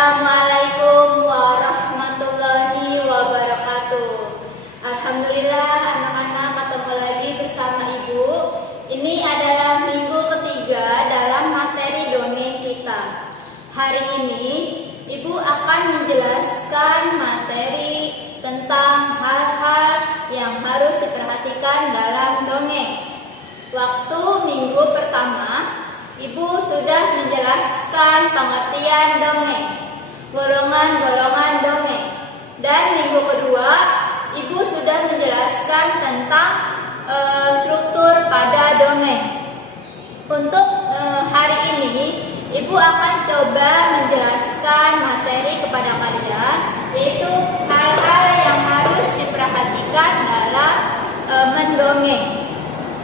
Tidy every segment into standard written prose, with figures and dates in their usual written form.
Assalamualaikum warahmatullahi wabarakatuh. Alhamdulillah anak-anak ketemu lagi bersama Ibu. Ini adalah minggu ketiga dalam materi dongeng kita. Hari ini Ibu akan menjelaskan materi tentang hal-hal yang harus diperhatikan dalam dongeng. Waktu minggu pertama Ibu sudah menjelaskan pengertian dongeng, golongan-golongan dongeng. Dan minggu kedua, Ibu sudah menjelaskan tentang struktur pada dongeng. Untuk hari ini, Ibu akan coba menjelaskan materi kepada kalian, yaitu hal-hal yang harus diperhatikan dalam mendongeng.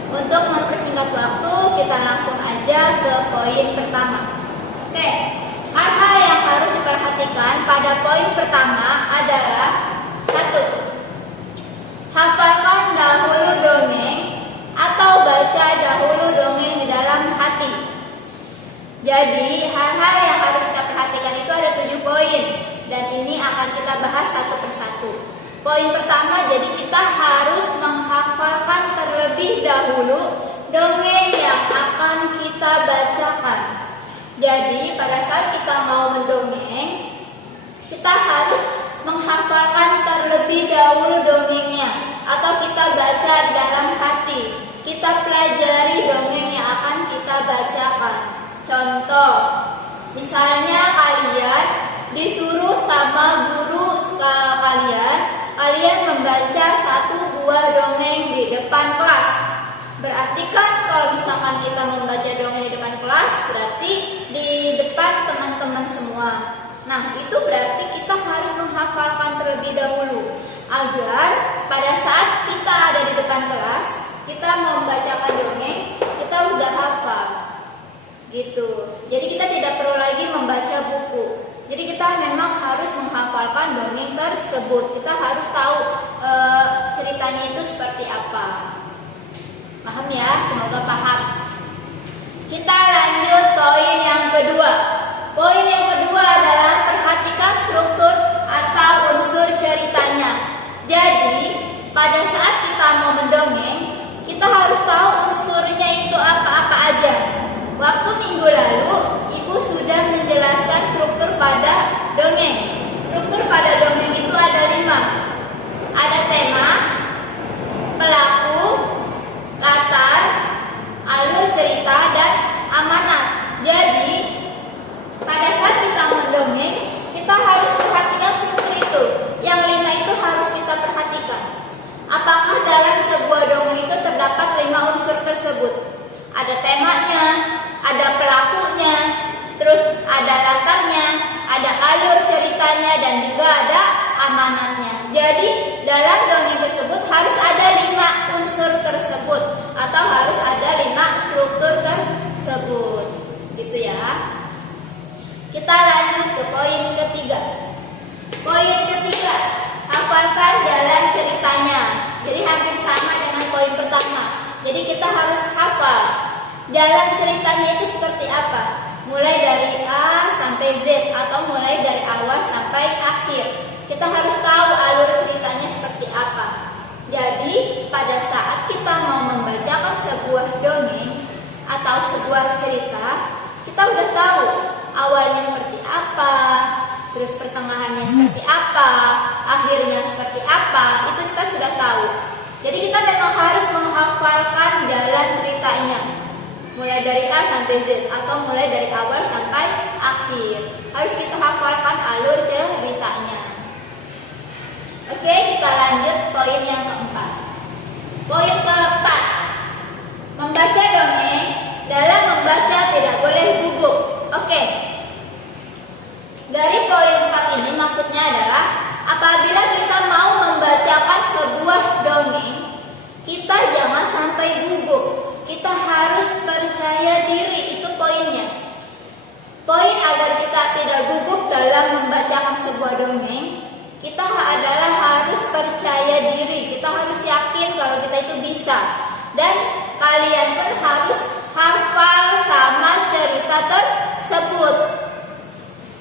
Untuk mempersingkat waktu, kita langsung aja ke poin pertama. Oke, hal-hal yang harus diperhatikan pada poin pertama adalah 1. Hafalkan dahulu dongeng atau baca dahulu dongeng di dalam hati. Jadi, hal-hal yang harus kita perhatikan itu ada 7 poin, dan ini akan kita bahas satu persatu. Poin pertama, jadi kita harus menghafalkan terlebih dahulu dongeng yang akan kita bacakan. Jadi pada saat kita mau mendongeng, kita harus menghafalkan terlebih dahulu dongengnya, atau kita baca dalam hati. Kita pelajari dongeng yang akan kita bacakan. Contoh, misalnya kalian disuruh sama guru kalian membaca satu buah dongeng di depan kelas. Berarti kan kalau misalkan kita membaca dongeng di depan kelas, berarti di depan teman-teman semua. Nah, itu berarti kita harus menghafalkan terlebih dahulu, agar pada saat kita ada di depan kelas, kita mau membacakan dongeng, kita udah hafal. Gitu. Jadi kita tidak perlu lagi membaca buku. Jadi kita memang harus menghafalkan dongeng tersebut. Kita harus tahu ceritanya itu seperti apa. Paham ya? Semoga paham. Kita lanjut poin yang kedua. Poin yang kedua adalah perhatikan struktur atau unsur ceritanya. Jadi pada saat kita mau mendongeng, kita harus tahu unsurnya itu apa-apa aja. Waktu minggu lalu, Ibu sudah menjelaskan struktur pada dongeng. Struktur pada dongeng itu ada 5. Ada tema, pelaku, latar, alur cerita, dan amanat. Jadi, pada saat kita mendongeng, kita harus perhatikan struktur itu. Yang 5 itu harus kita perhatikan. Apakah dalam sebuah dongeng itu terdapat 5 unsur tersebut? Ada temanya, ada pelakunya, terus ada latarnya, ada alur ceritanya, dan juga ada amanatnya. Jadi dalam dongeng tersebut harus ada 5 unsur tersebut, atau harus ada 5 struktur tersebut. Gitu ya. Kita lanjut ke poin ketiga. Poin ketiga, hafalkan jalan ceritanya. Jadi hampir sama dengan poin pertama. Jadi kita harus hafal jalan ceritanya itu seperti apa, mulai dari A sampai Z, atau mulai dari awal sampai akhir. Kita harus tahu alur ceritanya seperti apa. Jadi pada saat kita mau membacakan sebuah dongeng atau sebuah cerita, kita udah tahu awalnya seperti apa, terus pertengahannya seperti apa, akhirnya seperti apa. Itu kita sudah tahu. Jadi kita memang harus menghafalkan jalan ceritanya, mulai dari A sampai Z, atau mulai dari awal sampai akhir. Harus kita hafalkan alur ceritanya. Oke, kita lanjut poin yang keempat. Poin keempat, membaca dongeng. Dalam membaca tidak boleh gugup. Oke, dari poin 4 ini maksudnya adalah apabila kita mau membacakan sebuah dongeng, kita jangan sampai gugup. Kita harus percaya diri, itu poinnya. Poin agar kita tidak gugup dalam membacakan sebuah dongeng, kita adalah harus percaya diri. Kita harus yakin kalau kita itu bisa. Dan kalian pun harus hafal sama cerita tersebut.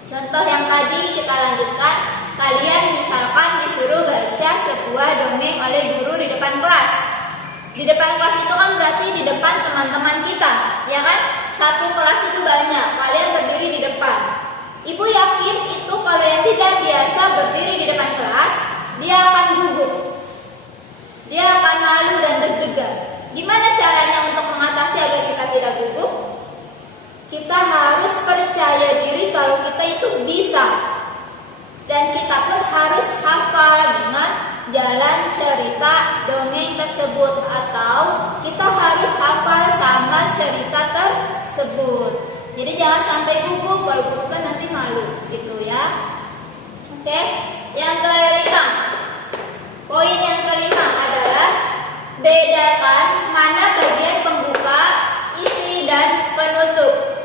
Contoh yang tadi kita lanjutkan, kalian misalkan disuruh baca sebuah dongeng oleh guru di depan kelas. Di depan kelas itu kan berarti di depan teman-teman kita, ya kan? Satu kelas itu banyak, kalian berdiri di depan. Ibu yakin itu kalau yang tidak biasa berdiri di depan kelas, dia akan gugup. Dia akan malu dan deg-degan. Gimana caranya untuk mengatasi agar kita tidak gugup? Kita harus percaya diri kalau kita itu bisa. Dan kita pun harus hafal dengan jalan cerita dongeng tersebut. Atau kita harus hafal sama cerita tersebut. Jadi jangan sampai gugup, kalau gugup kan nanti malu gitu ya. Oke, yang kelima. Poin yang kelima adalah bedakan mana bagian pembuka, isi, dan penutup.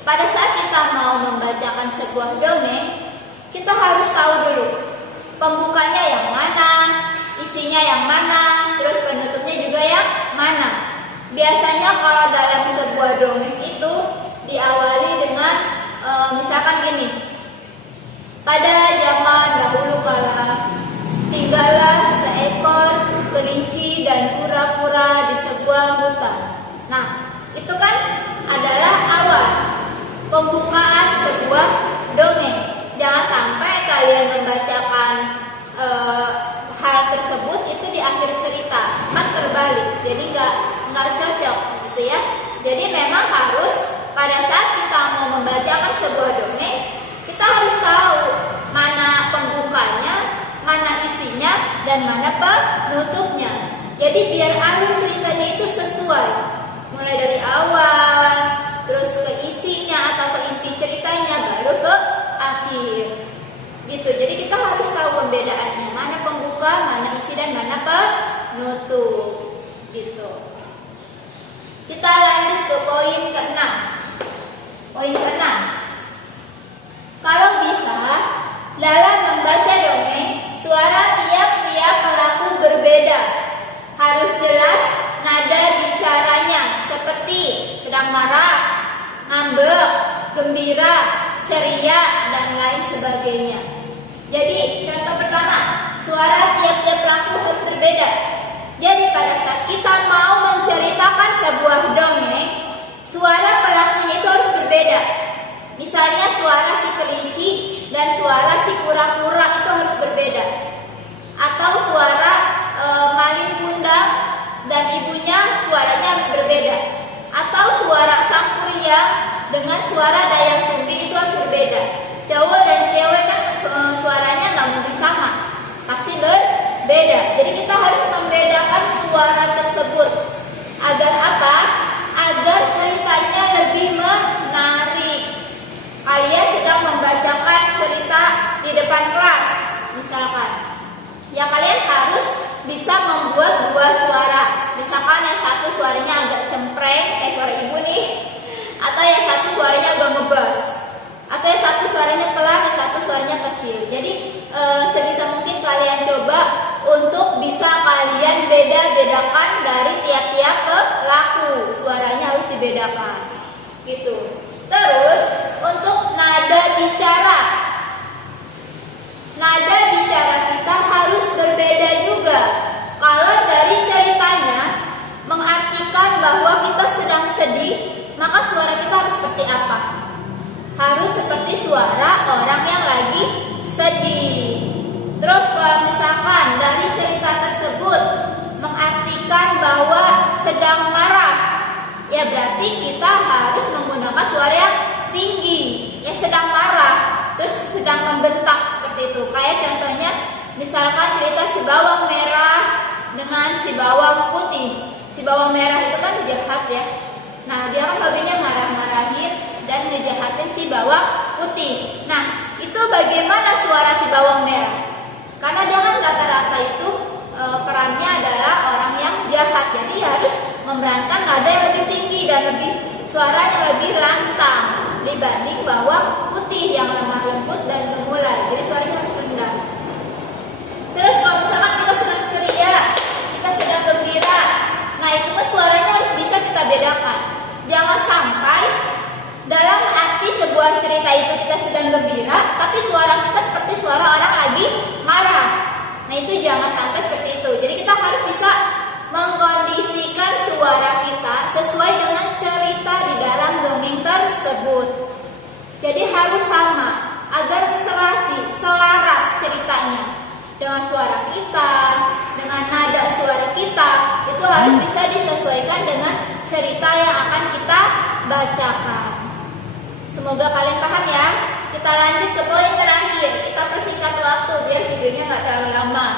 Pada saat kita mau membacakan sebuah dongeng, kita harus tahu dulu pembukanya yang mana, isinya yang mana, terus penutupnya juga yang mana. Biasanya kalau dalam sebuah dongeng itu diawali dengan misalkan gini. Pada zaman dahulu kala tinggallah seekor kelinci dan kura-kura di sebuah hutan. Nah, itu kan adalah awal pembukaan sebuah dongeng. Jangan sampai kalian membacakan hal tersebut itu di akhir cerita, kan terbalik. Jadi nggak cocok gitu ya. Jadi memang harus pada saat kita mau membacakan sebuah dongeng, kita harus tahu mana pembukanya, mana isinya, dan mana penutupnya. Jadi biar alur ceritanya itu sesuai, mulai dari awal, terus ke isinya atau ke inti ceritanya, baru ke akhir. Gitu. Jadi kita harus tahu pembedaannya, mana pembuka, mana isi, dan mana penutup. Gitu. Kita lanjut ke poin ke-6. Poin ke-6. Kalau bisa, dalam membaca dongeng, suara tiap-tiap pelaku berbeda. Harus jelas nada bicaranya, seperti sedang marah, ngambek, gembira, ceria, dan lain sebagainya. Jadi, contoh pertama, suara tiap-tiap pelaku harus berbeda. Jadi, pada saat kita mau menceritakan sebuah dongeng, suara pelakunya itu harus berbeda. Misalnya suara si kelinci dan suara si kura-kura itu harus berbeda. Atau suara maling kundang dan ibunya suaranya harus berbeda. Atau suara sang kuryang dengan suara dayang sumbi itu harus berbeda. Cowok dan cewek kan suaranya nggak mungkin sama, pasti berbeda. Jadi kita harus membedakan suara tersebut. Agar apa? Agar ceritanya lebih menarik. Kalian sedang membacakan cerita di depan kelas, misalkan. Ya kalian harus bisa membuat dua suara. Misalkan yang satu suaranya agak cempreng, kayak suara ibu nih. Atau yang satu suaranya agak ngebas. Atau yang satu suaranya pelan, yang satu suaranya kecil. Jadi sebisa mungkin kalian coba untuk bisa kalian beda-bedakan dari tiap-tiap pelaku. Suaranya harus dibedakan. Gitu. Terus untuk nada bicara. Nada bicara kita harus berbeda juga. Kalau dari ceritanya mengartikan bahwa kita sedang sedih, maka suara kita harus seperti apa? Harus seperti suara orang yang lagi sedih. Terus kalau misalkan dari cerita tersebut mengartikan bahwa sedang marah, ya berarti kita harus menggunakan suara yang tinggi. Ya sedang marah, terus sedang membentak seperti itu. Kayak contohnya misalkan cerita si bawang merah dengan si bawang putih. Si bawang merah itu kan jahat ya. Nah dia kan hobinya marah-marahin dan ngejahatin si bawang putih. Nah itu bagaimana suara si bawang merah? Karena dia kan rata-rata itu perannya adalah orang yang jahat. Jadi harus memerankan nada yang lebih tinggi dan suara yang lebih lantang dibanding bawang putih yang lemah lembut dan gemulai. Jadi suaranya harus rendah. Terus kalau misalkan kita sedang ceria, kita sedang gembira, nah itu mah suaranya harus bisa kita bedakan. Jangan sampai dalam arti sebuah cerita itu kita sedang gembira, itu jangan sampai seperti itu. Jadi kita harus bisa mengkondisikan suara kita sesuai dengan cerita di dalam dongeng tersebut. Jadi harus sama agar selaras ceritanya dengan suara kita, dengan nada suara kita, itu harus bisa disesuaikan dengan cerita yang akan kita bacakan. Semoga kalian paham ya. Kita lanjut ke poin terakhir. Kita persingkat waktu biar videonya nggak terlalu lama.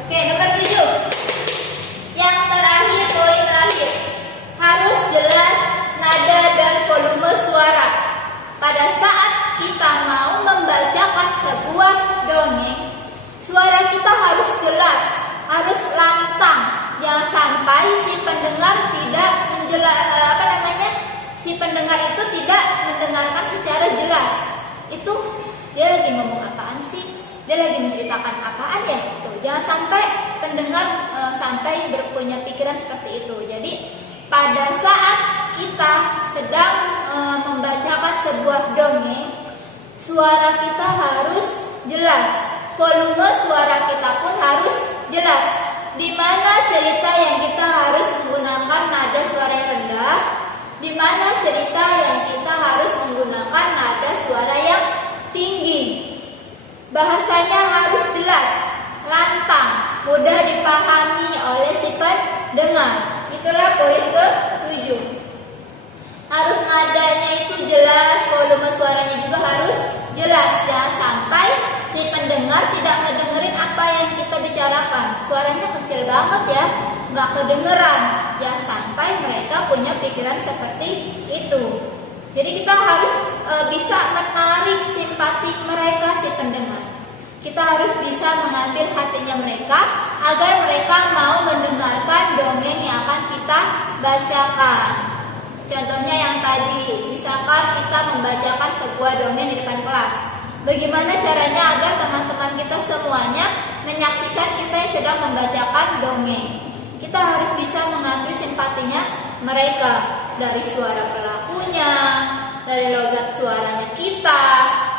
Oke, nomor 7. Yang terakhir, poin terakhir, harus jelas nada dan volume suara. Pada saat kita mau membacakan sebuah dongeng, suara kita harus jelas, harus lantang. Jangan sampai si pendengar tidak si pendengar itu tidak mendengarkan secara jelas. Itu dia lagi ngomong apaan sih? Dia lagi menceritakan apaan ya? Tuh, jangan sampai pendengar sampai berpunya pikiran seperti itu. Jadi pada saat kita sedang membacakan sebuah dongeng, suara kita harus jelas, volume suara kita pun harus jelas. Di mana cerita yang kita harus menggunakan nada suara yang rendah, di mana cerita yang kita harus menggunakan nada suara yang tinggi. Bahasanya harus jelas, lantang, mudah dipahami oleh si pendengar. Itulah poin ke-7. Harus nadanya itu jelas, volume suaranya juga harus jelas. Jangan sampai si pendengar tidak ngedengerin apa yang kita bicarakan. Suaranya kecil banget ya, nggak kedengeran. Jangan sampai mereka punya pikiran seperti itu. Jadi kita harus bisa menarik simpati mereka, si pendengar. Kita harus bisa mengambil hatinya mereka agar mereka mau mendengarkan dongeng yang akan kita bacakan. Contohnya yang tadi, misalkan kita membacakan sebuah dongeng di depan kelas. Bagaimana caranya agar teman-teman kita semuanya menyaksikan kita yang sedang membacakan dongeng? Kita harus bisa mengambil simpatinya mereka dari suara pelakunya, dari logat suaranya kita.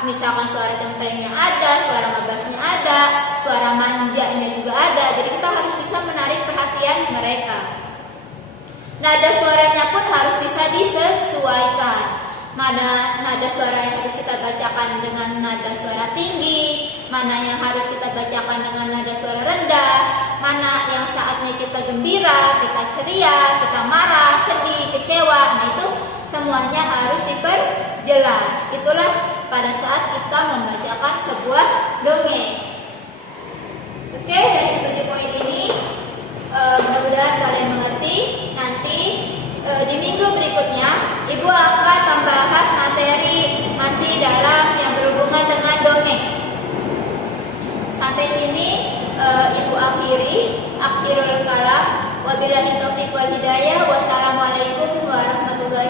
Misalkan suara cemprengnya ada, suara ngabasnya ada, suara manjanya juga ada. Jadi kita harus bisa menarik perhatian mereka. Nada suaranya pun harus bisa disesuaikan. Mana nada suara yang harus kita bacakan dengan nada suara tinggi, mana yang harus kita bacakan dengan nada suara rendah, mana yang saatnya kita gembira, kita ceria, kita marah, sedih, kecewa. Nah itu semuanya harus diperjelas. Itulah pada saat kita membacakan sebuah dongeng. Oke, dari 7 poin ini mudah-mudahan kalian mengerti. Nanti di minggu berikutnya Ibu akan membahas materi masih dalam yang berhubungan dengan dongeng. Sampai sini Ibu akhirul kalam. Wabillahi taufiq wal hidayah. Wassalamualaikum warahmatullahi